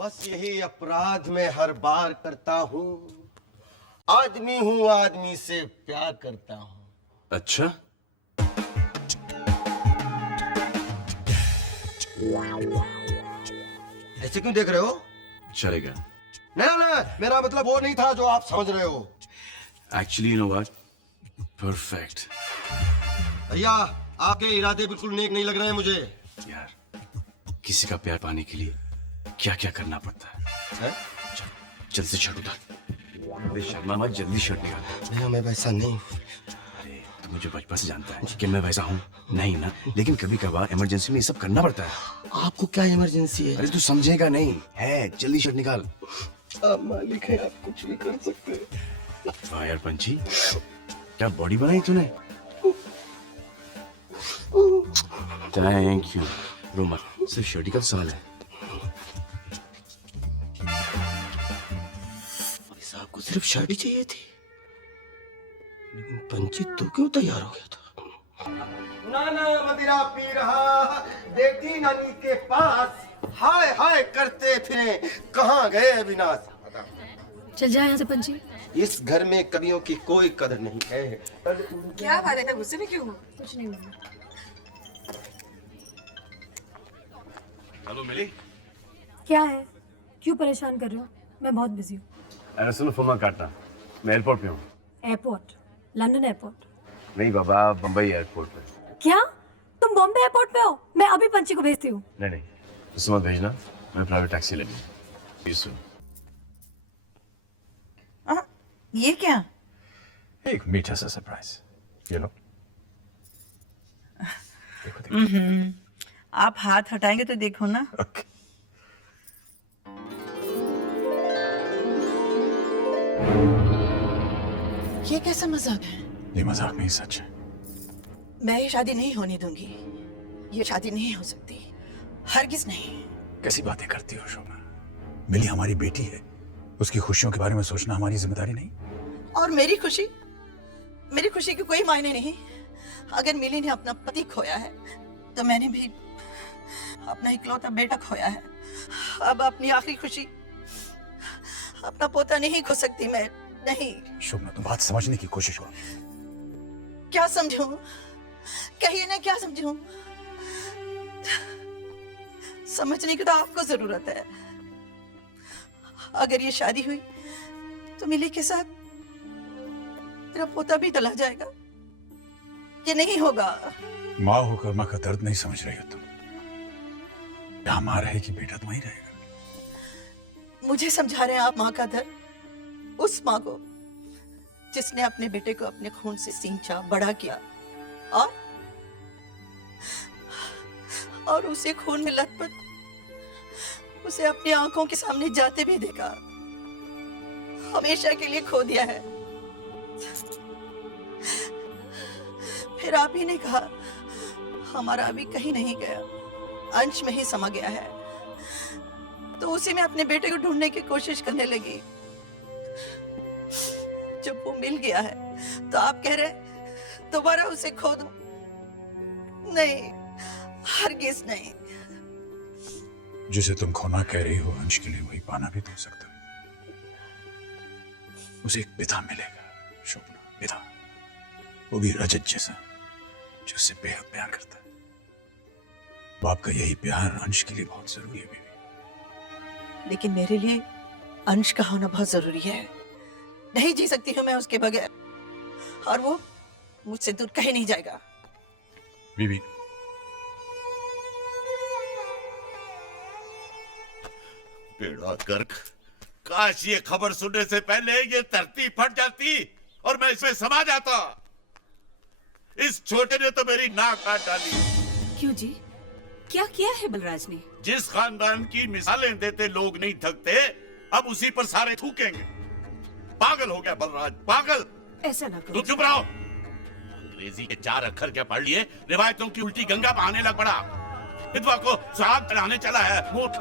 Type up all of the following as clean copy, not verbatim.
बस यही अपराध मैं हर बार करता हूँ। आदमी हूँ, आदमी से प्यार करता हूँ। अच्छा, ऐसे क्यों देख रहे हो? चलेगा। नहीं नहीं, मेरा मतलब वो नहीं था जो आप समझ रहे हो। Actually you know what, perfect. भैया, आपके इरादे बिल्कुल नेक नहीं लग रहे हैं मुझे। यार, किसी का प्यार पाने के लिए क्या क्या करना पड़ता है? जल्द से शर्ट उतार। अबे शर्मा मत, जल्दी शर्ट निकाल। भैया मैं वैसा नहीं। अरे तू मुझे बचपन से जानता है कि मैं वैसा हूँ नहीं ना, लेकिन कभी कभार इमरजेंसी में ये सब करना पड़ता है। आपको क्या इमरजेंसी है? अरे तू समझेगा नहीं है, जल्दी शर्ट निकाल। आप मालिक हैं, आप कुछ भी कर सकते हैं। वाह यार पंची, क्या बॉडी बनाई तूने। Thank you. रो मत, सिर्फ शर्ट ही का सवाल है। साहब को सिर्फ शर्ट ही चाहिए थी, लेकिन पंची तू क्यों तैयार हो गया था? नाना मदिरा पी रहा बेटी नानी के पास, हाय हाय करते फिरे कहाँ गए अविनाश। चल जा यहाँ से पंची। इस घर में कवियों की कोई कदर नहीं है। क्या बात है, गुस्से में क्यों हो? कुछ नहीं हुआ। हेलो मिली। क्या है, क्यों परेशान कर रहे हो? मैं बहुत बिजी हूँ। अरे सुनो, फोन मत काटना, मैं एयरपोर्ट पे हूँ। एयरपोर्ट? London airport? नहीं बाबा, बम्बई एयरपोर्ट पे। क्या तुम बॉम्बे एयरपोर्ट पे हो? मैं अभी पंची को भेजती हूँ। नहीं नहीं, उससे मत भेजना, मैं प्राइवेट टैक्सी लेंगे। ये क्या? एक मीठा सा सरप्राइज, यू नो। आप हाथ हटाएंगे तो देखो ना। Okay. ये कैसा मजाक है? ये मजाक नहीं, सच है। मैं ये शादी नहीं होने दूंगी। ये शादी नहीं हो सकती, हरगिज नहीं। कैसी बातें करती हो शोभा? मिली हमारी बेटी है, उसकी खुशियों के बारे में सोचना हमारी जिम्मेदारी नहीं? और मेरी खुशी की कोई मायने नहीं। अगर मिली ने अपना पति खोया है तो मैंने भी अपना इकलौता बेटा खोया है। अब अपनी आखिरी खुशी अपना पोता नहीं खो सकती मैं, नहीं। शोभना, तुम बात समझने की कोशिश करो। क्या समझूं? कहिए ना, क्या समझूं? समझने की तो आपको जरूरत है। अगर ये शादी हुई तो मिली के साथ तेरा पोता भी चला जाएगा। ये नहीं होगा। माँ होकर माँ का दर्द नहीं समझ रही हो तुम। यहाँ माँ रहेगी, बेटा तो वहीं रहेगा। मुझे समझा रहे हैं आप माँ का दर्द? उस माँ को जिसने अपने बेटे को अपने खून से सींचा, बड़ा किया और उसे खून में लथपथ उसे अपनी आंखों के सामने जाते भी देखा, हमेशा के लिए खो दिया है। फिर आप ही ने कहा हमारा अभी कहीं नहीं गया, अंश में ही समा गया है। तो उसी में अपने बेटे को ढूंढने की कोशिश करने लगी। जब वो मिल गया है तो आप कह रहे दोबारा उसे खो दूं? नहीं, हरगिज नहीं। जिसे तुम खोना कह रही हो, अंश के लिए वही पाना भी तो हो सकता है। उसे एक पिता मिलेगा शोभना, पिता, वो भी रजत जैसा, जो उससे बेहद प्यार करता है। बाप का यही प्यार अंश के लिए बहुत जरूरी है बेबी। लेकिन मेरे लिए अंश का होना बहुत जरूरी है। नहीं जी सकती हूँ मैं उसके बगैर, और वो मुझसे दूर कहीं नहीं जाएगा। बीबी, बेड़ा गर्क, काश ये खबर सुनने से पहले ये धरती फट जाती और मैं इसमें समा जाता। इस छोटे ने तो मेरी नाक काट डाली। क्यों जी, क्या किया है बलराज ने? जिस खानदान की मिसालें देते लोग नहीं थकते, अब उसी पर सारे थूकेंगे। पागल हो गया बलराज, पागल। ऐसा ना करो। तुम चुप रहो। अंग्रेजी के 4 अक्षर क्या पढ़ लिए, रिवायतों की उल्टी गंगा बहाने लग पड़ा। विधवा को सुहाग चढ़ाने चला है मूर्ख।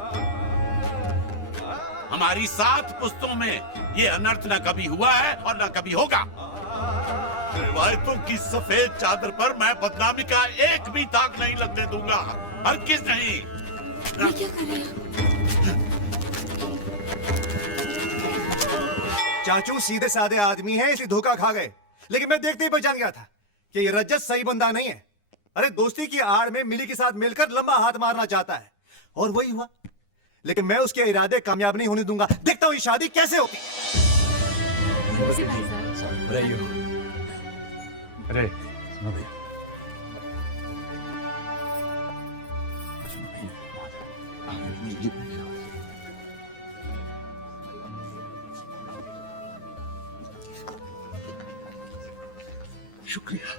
हमारी 7 पुस्तों में ये अनर्थ न कभी हुआ है और न कभी होगा। रिवायतों की सफेद चादर पर मैं बदनामी का एक भी दाग नहीं लगने दूंगा, हरगिज़ नहीं। ये क्या कर रहे हैं? चाचू सीधे साधे आदमी है, इसलिए धोखा खा गए। लेकिन मैं देखते ही पहचान गया था कि ये रजत सही बंदा नहीं है। अरे दोस्ती की आड़ में मिली के साथ मिलकर लंबा हाथ मारना चाहता है, और वही हुआ। लेकिन मैं उसके इरादे कामयाब नहीं होने दूंगा। देखता हूं ये शादी कैसे होती। अरे सुनो भैया, शुक्रिया,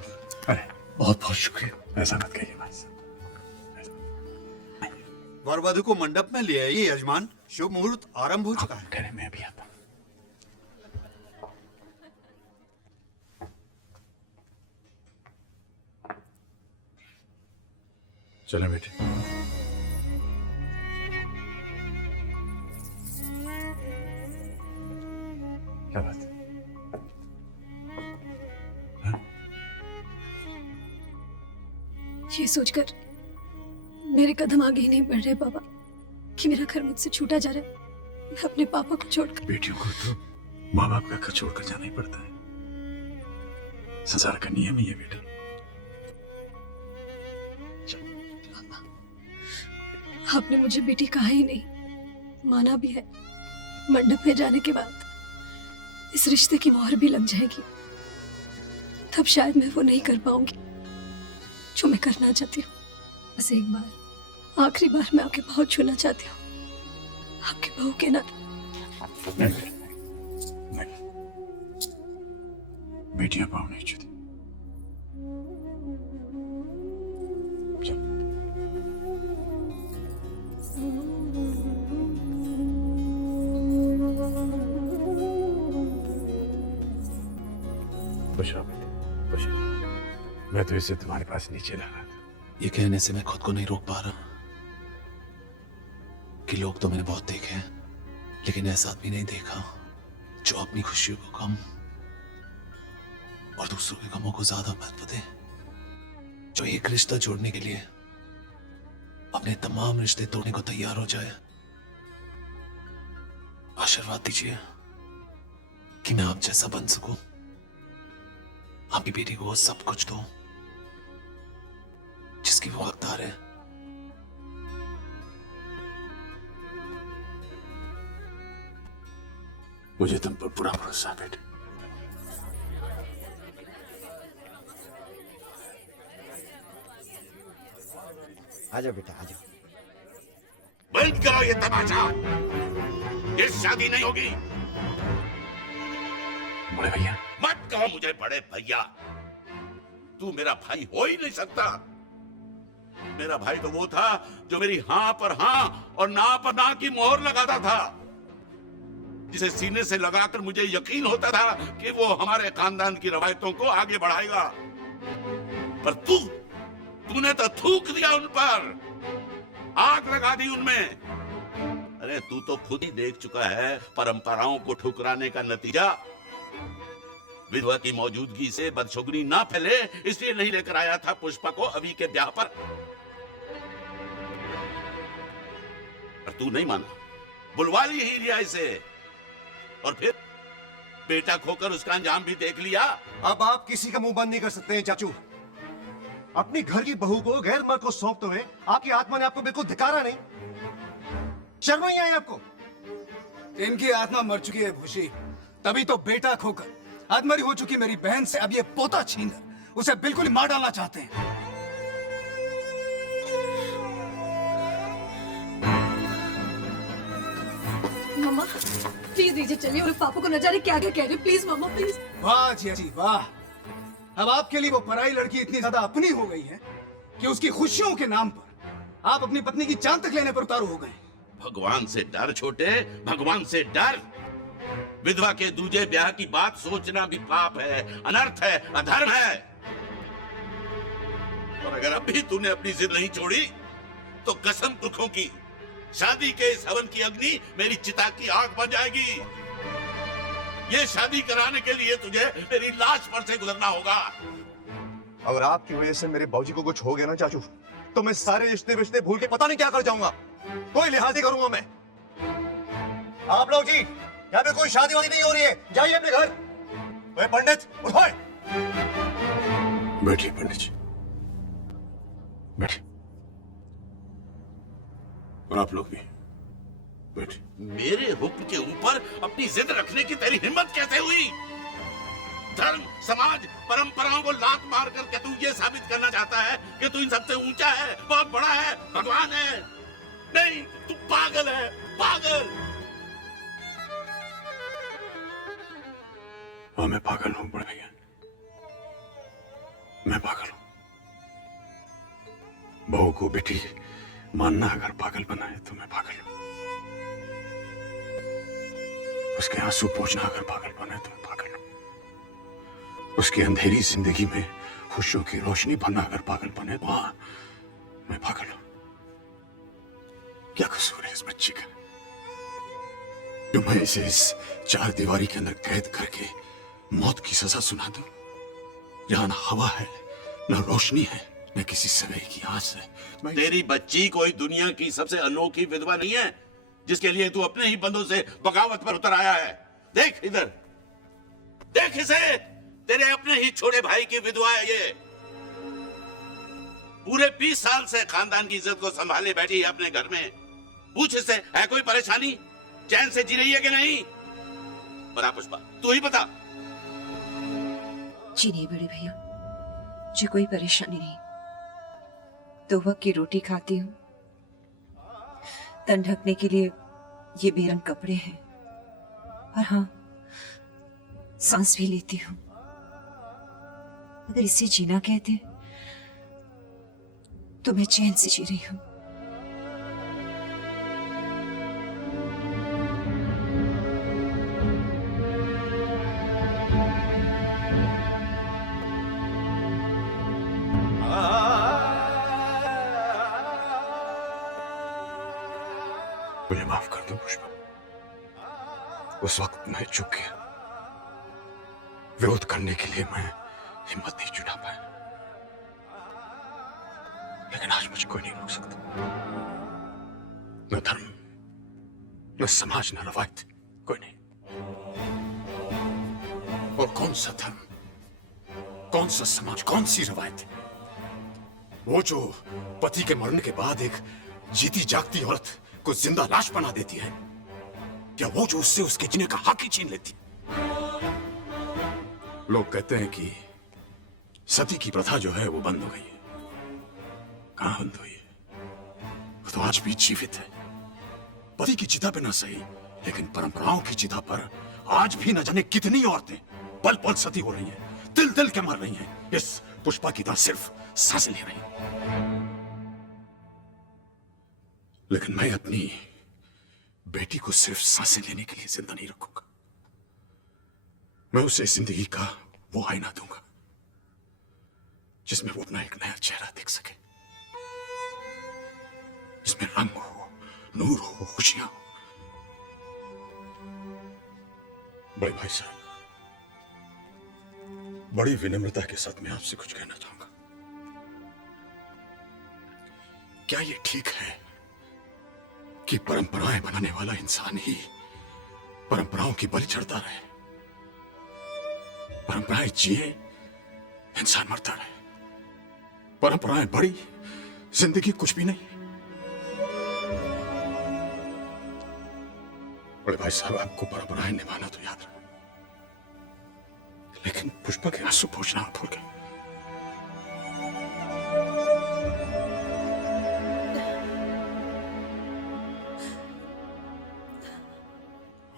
अरे बहुत बहुत शुक्रिया। ऐसा मत कहिए भाई साहब। वर वधु को मंडप में ले आइए यजमान, शुभ मुहूर्त आरंभ हो चुका है। कह रहे मैं अभी आता हूं। चलो बेटे। क्या बात है? ये सोचकर मेरे कदम आगे ही नहीं बढ़ रहे बाबा कि मेरा घर मुझसे छूटा जा रहा है। मैं अपने पापा को छोड़कर। बेटियों को तो माँ बाप का घर छोड़कर जाना ही पड़ता है। संसार का नियम ही है बेटा। आपने मुझे बेटी कहा ही नहीं, माना भी है। मंडप में जाने के बाद इस रिश्ते की मोहर भी लग जाएगी। तब शायद मैं वो नहीं कर पाऊंगी जो मैं करना चाहती हूँ। बस एक बार, आखिरी बार मैं आपके पाँव छूना चाहती हूँ, आपके बहू के नाते। नहीं, बेटियां पाँव नहीं छूती। खुश हो बेटे, खुश हो। मैं तो इसे तुम्हारे पास नीचे लाना था। ये कहने से मैं खुद को नहीं रोक पा रहा कि लोग तो मैंने बहुत देखे हैं, लेकिन ऐसा आदमी नहीं देखा जो अपनी खुशियों को कम और दूसरों के गमों को ज्यादा महत्व दे, जो एक रिश्ता जोड़ने के लिए अपने तमाम रिश्ते तोड़ने को तैयार हो जाए। आशीर्वाद दीजिए कि मैं आप जैसा बन सकूं, आपकी बेटी को वो सब कुछ दूं जिसकी वो हकदार है। मुझे तुम पर पूरा भरोसा है बेटे। आजा बेटा आजा। बंद करो ये तमाशा, ये शादी नहीं होगी। बड़े भैया, मत कहो मुझे बड़े भैया, तू मेरा भाई हो ही नहीं सकता। मेरा भाई तो वो था जो मेरी हां पर हां और ना पर ना की मोहर लगाता था, जिसे सीने से लगाकर मुझे यकीन होता था कि वो हमारे खानदान की रवायतों को आगे बढ़ाएगा। पर तूने तो थूक दिया उन पर, आग लगा दी उनमें। अरे तू तो खुद ही देख चुका है परंपराओं को ठुकराने का नतीजा। विधवा की मौजूदगी से बदशुगनी ना फैले इसलिए नहीं लेकर आया था पुष्पा को अभी के ब्याह पर तू नहीं माना, बुलवा ही लिया इसे, और फिर बेटा खोकर उसका अंजाम भी देख लिया। अब आप किसी का मुंह बंद नहीं कर सकते हैं चाचू। अपनी घर की बहू को गैर मर्द को सौंपते हुए आपकी आत्मा ने आपको बिल्कुल धिकारा नहीं? शर्म नहीं आई आपको? इनकी आत्मा मर चुकी है भूषी, तभी तो बेटा खोकर आत्मरी हो चुकी मेरी बहन से अब ये पोता छीनकर उसे बिल्कुल मार डालना चाहते हैं। मम्मा प्लीज दीजिए, चलिए। और पापा को न जाने क्या क्या कह रहे। Please mamma please. वाह जी वाह, अब आपके लिए वो पराई लड़की इतनी ज्यादा अपनी हो गई है कि उसकी खुशियों के नाम पर आप अपनी पत्नी की जान तक लेने पर उतारू हो गए। भगवान से डर छोटे, भगवान से डर। विधवा के दूजे ब्याह की बात सोचना भी पाप है, अनर्थ है, अधर्म है। और अगर अभी तूने अपनी जिद नहीं छोड़ी तो कसम पुरखों की, शादी के इस हवन की अग्नि मेरी चिता की आग बन जाएगी। ये शादी कराने के लिए तुझे मेरी लाश पर से गुजरना होगा। अगर आपकी वजह से मेरे बाबूजी को कुछ हो गया ना चाचू, तो मैं सारे रिश्ते भूल के पता नहीं क्या कर जाऊंगा। कोई लिहाज नहीं करूंगा मैं। आप लोग जी यहाँ पे कोई शादी वादी नहीं हो रही है, जाइए अपने घर। ओए पंडित उठो। बैठिए पंडित जी, बैठिए। और आप लोग भी बैठिए। मेरे हुक्म के ऊपर अपनी जिद रखने की तेरी हिम्मत कैसे हुई? धर्म, समाज, परंपराओं को लात मार कर क्या तू ये साबित करना चाहता है कि तू इन सबसे ऊंचा है, बहुत बड़ा है, भगवान है? नहीं, तू पागल है, पागल। हाँ मैं पागल हूं बड़े भैया, मैं पागल हूं। बहू को बेटी मानना अगर पागल बनाए तो मैं पागल हूं। उसके आंसू पोंछना अगर पागल बनाए तो मैं पागल हूं। उसकी अंधेरी जिंदगी में खुशियों की रोशनी भरना अगर पागल बने तो हाँ मैं पागल हूं। क्या कसूर है इस बच्ची का जो मैं इसे इस चार दीवारी के अंदर कैद करके मौत की सजा सुना दूं, जहां न हवा है, न रोशनी है, न किसी सवेरे की आस है। तेरी बच्ची कोई दुनिया की सबसे अनोखी विधवा नहीं है जिसके लिए तू अपने ही बंदों से बगावत पर उतर आया है। देख इधर, देख इसे, तेरे अपने ही छोटे भाई की विधवा है ये। पूरे 20 साल से खानदान की इज्जत को संभाले बैठी है अपने घर में। पूछ इससे, है कोई परेशानी? चैन से जी रही है कि नहीं? बता पुष्पा, तू ही बता। जी नहीं बड़े भैया, मुझे कोई परेशानी नहीं। 2 वक्त की रोटी खाती हूँ, तन ढकने के लिए ये बेरंग कपड़े हैं, और हाँ सांस भी लेती हूँ। अगर इसे जीना कहते तो मैं चैन से जी रही हूँ। मुझे माफ कर दो पुष्पा, उस वक्त मैं चुप गया। विरोध करने के लिए मैं हिम्मत नहीं जुटा पाया, लेकिन आज मुझे कोई नहीं रोक सकता। न धर्म, न समाज, न रवायत, कोई नहीं। और कौन सा धर्म, कौन सा समाज, कौन सी रवायत? वो जो पति के मरने के बाद एक जीती जागती औरत को जिंदा लाश बना देती है, या वो जो उससे उसके जीने का हक ही छीन लेती? लोग कहते हैं कि सती की प्रथा जो है वो बंद हो गई है। कहां बंद हुई है? वो तो आज भी जीवित है। पति की चिता पे ना सही, लेकिन परंपराओं की चिता पर आज भी न जाने कितनी औरतें पल पल सती हो रही हैं, दिल दिल के मर रही हैं। इस पुष्पा की तरह सिर्फ सांसें ले रही हैं। लेकिन मैं अपनी बेटी को सिर्फ सांसें लेने के लिए जिंदा नहीं रखूंगा। मैं उसे जिंदगी का वो आईना दूंगा जिसमें वो अपना एक नया चेहरा देख सके, जिसमें रंग हो, नूर हो, खुशियां हो। बड़े भाई साहब, बड़ी विनम्रता के साथ मैं आपसे कुछ कहना चाहूंगा। क्या ये ठीक है कि परंपराएं बनाने वाला इंसान ही परंपराओं की बलि चढ़ता रहे? परंपराएं जिए, इंसान मरता रहे। परंपराएं बड़ी, जिंदगी कुछ भी नहीं। बड़े भाई साहब, आपको परंपराएं निभाना तो याद रहे, लेकिन पुष्पा के आंसू पोंछना आप भूल गए।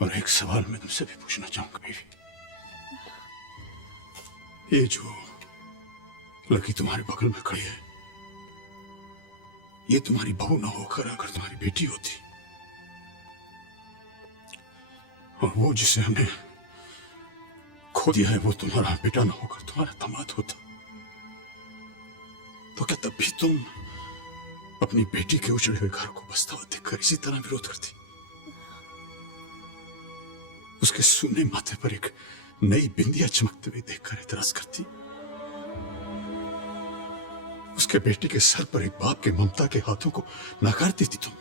और एक सवाल मैं तुमसे भी पूछना चाहूंगा बीवी। ये जो लड़की तुम्हारे बगल में खड़ी है, ये तुम्हारी बहू ना होकर अगर तुम्हारी बेटी होती, और वो जिसे हमने खो दिया है वो तुम्हारा बेटा ना होकर तुम्हारा दामाद होता, तो क्या तब भी तुम अपनी बेटी के उजड़े हुए घर को बसता हुआ देखकर इसी तरह विरोध करती? उसके सूने माथे पर एक नई बिंदिया चमकते हुए देखकर एतराज करती? उसके बेटी के सर पर एक बाप के ममता के हाथों को नकार देती तुम?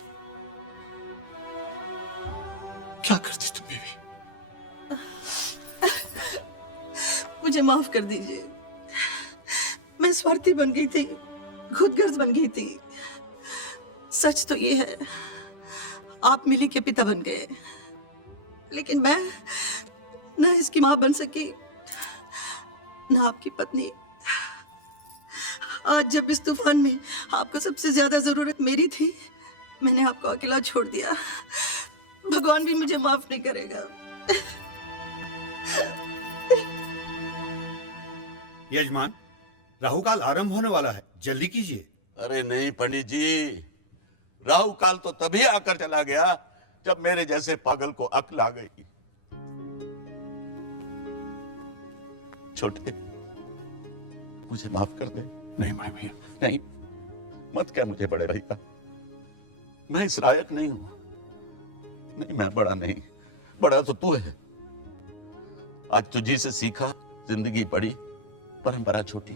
क्या करती तुम बीवी? मुझे माफ कर दीजिए। मैं स्वार्थी बन गई थी, खुदगर्ज बन गई थी। सच तो ये है, आप मिली के पिता बन गए, लेकिन मैं ना इसकी मां बन सकी, ना आपकी पत्नी। आज जब इस तूफान में आपको सबसे ज्यादा जरूरत मेरी थी, मैंने आपको अकेला छोड़ दिया। भगवान भी मुझे माफ नहीं करेगा। यजमान, राहु काल आरंभ होने वाला है, जल्दी कीजिए। अरे नहीं पंडित जी, राहु काल तो तभी आकर चला गया जब मेरे जैसे पागल को अक्ल आ गई। छोटे, मुझे माफ कर दे। नहीं बड़े भैया, नहीं, मत क्या मुझे बड़े भैया, मैं इस लायक नहीं हूं। नहीं, मैं बड़ा नहीं, बड़ा तो तू है। आज तुझी से सीखा, जिंदगी बड़ी, परंपरा छोटी।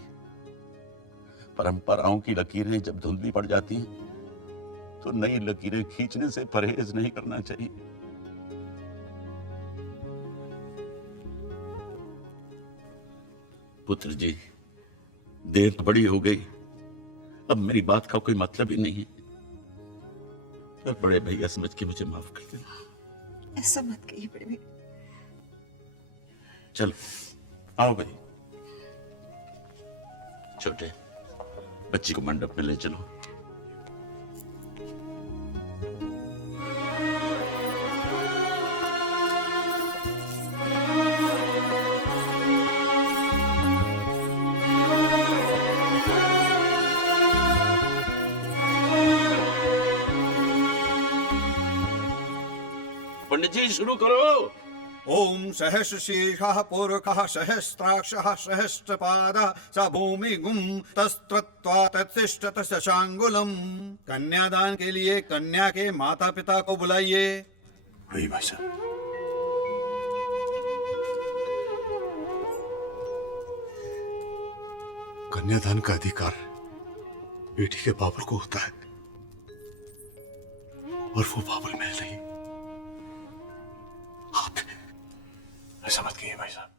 परंपराओं की लकीरें जब धुंधली पड़ जाती हैं, तो नई लकीरें खींचने से परहेज नहीं करना चाहिए। पुत्र जी, देर तो बड़ी हो गई, अब मेरी बात का कोई मतलब ही नहीं है। पर बड़े भैया समझ के मुझे माफ कर देना। ऐसा मत कहिए बड़े भैया। चलो आओ भाई। छोटे, बच्ची को मंडप में ले चलो। पंडित जी शुरू करो। ओम सहस्रशीर्षः पूर्वकः सहस्राक्षः सहस्रपादः स भूमिगुं तस्त्रत्वा तत्तिष्ठत शशांगुलम। कन्यादान के लिए कन्या के माता पिता को बुलाइए। वही भाई साहब। कन्यादान का अधिकार बेटी के बाबुल को होता है, और वो बाबुल महल नहीं। आप ऐसा मत कहिए भाई साहब।